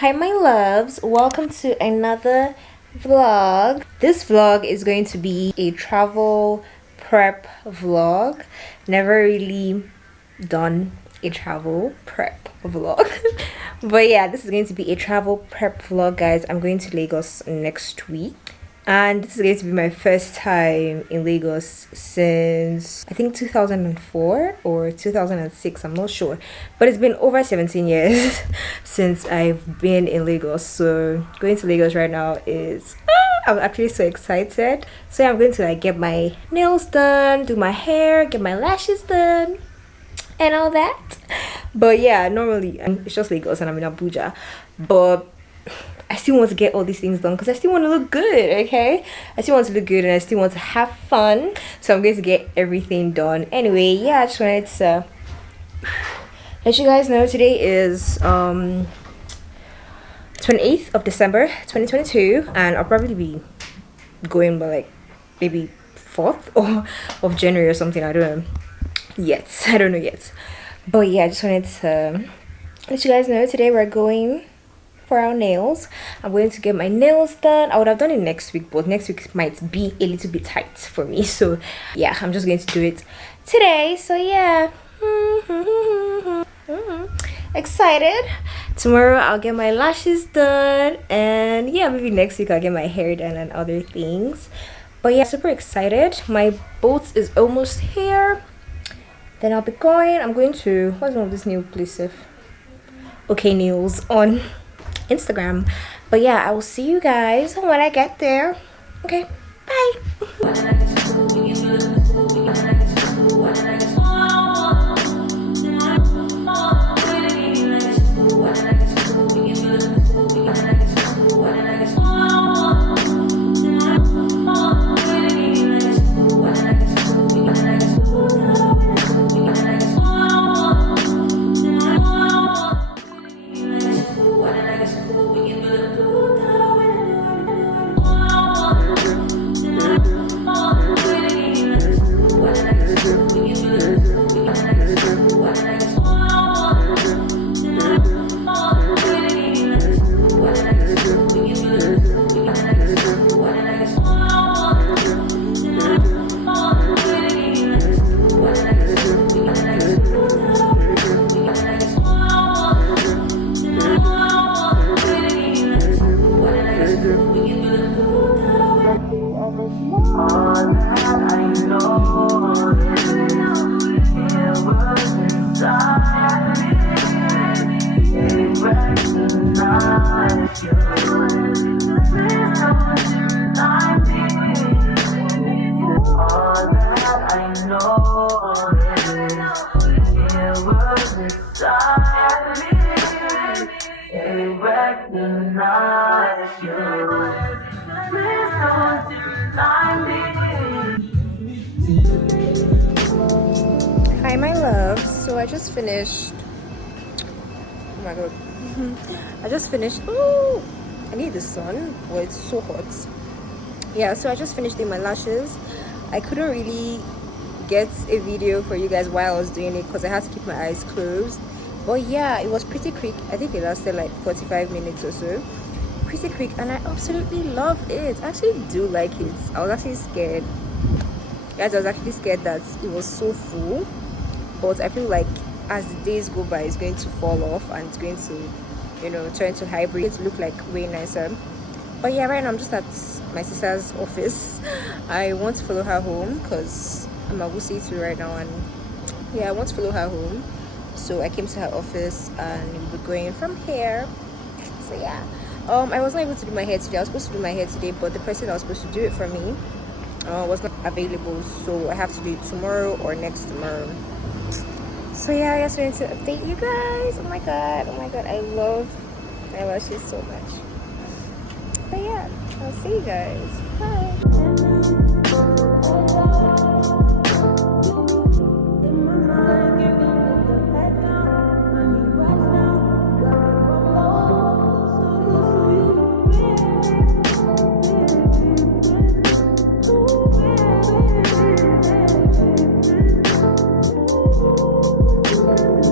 Hi my loves, welcome to another vlog. This vlog is going to be a travel prep vlog. Never really done a travel prep vlog. But yeah, this is going to be a travel prep vlog, guys. I'm going to Lagos next week. And this is going to be my first time in Lagos since I think 2004 or 2006, I'm not sure, but it's been over 17 years since I've been in Lagos. So going to Lagos right now is I'm actually so excited. So yeah, I'm going to like get my nails done, do my hair, get my lashes done and all that. But yeah, normally it's just Lagos and I'm in Abuja, but I still want to get all these things done because I still want to look good, okay? I still want to look good and I still want to have fun. So I'm going to get everything done. Anyway, yeah, I just wanted to let you guys know today is 28th of December 2022, and I'll probably be going by like maybe 4th or of January or something. I don't know yet. I don't know yet. But yeah, I just wanted to let you guys know today we're going for our nails. I'm going to get my nails done. I would have done it next week, but next week might be a little bit tight for me. So yeah, I'm just going to do it today. So yeah, excited. Tomorrow I'll get my lashes done, and yeah, maybe next week I'll get my hair done and other things. But yeah, super excited. My boat is almost here. Then I'll be going. I'm going to, what's one of these new places? Okay Nails on Instagram. But yeah, I will see you guys when I get there. Okay, bye. Hi my love, so I just finished, oh my god, I just finished, oh I need the sun, well it's so hot. Yeah, so I just finished doing my lashes. I couldn't really get a video for you guys while I was doing it because I had to keep my eyes closed, but yeah, it was pretty quick. I think it lasted like 45 minutes or so, pretty quick, and I absolutely love it. I actually do like it. I was actually scared, guys. I was actually scared that it was so full, but I feel like as the days go by it's going to fall off and it's going to, you know, turn to hybrid to look like way nicer. But yeah, right now I'm just at my sister's office. I want to follow her home because I'm at Wusi too right now, and yeah, I want to follow her home, so I came to her office and we're going from here. So yeah, I was not able to do my hair today. I was supposed to do my hair today, but the person that was supposed to do it for me was not available, so I have to do it tomorrow or next tomorrow. So yeah, I just wanted to update you guys. Oh my god, I love my lashes so much. But yeah, I'll see you guys. Bye.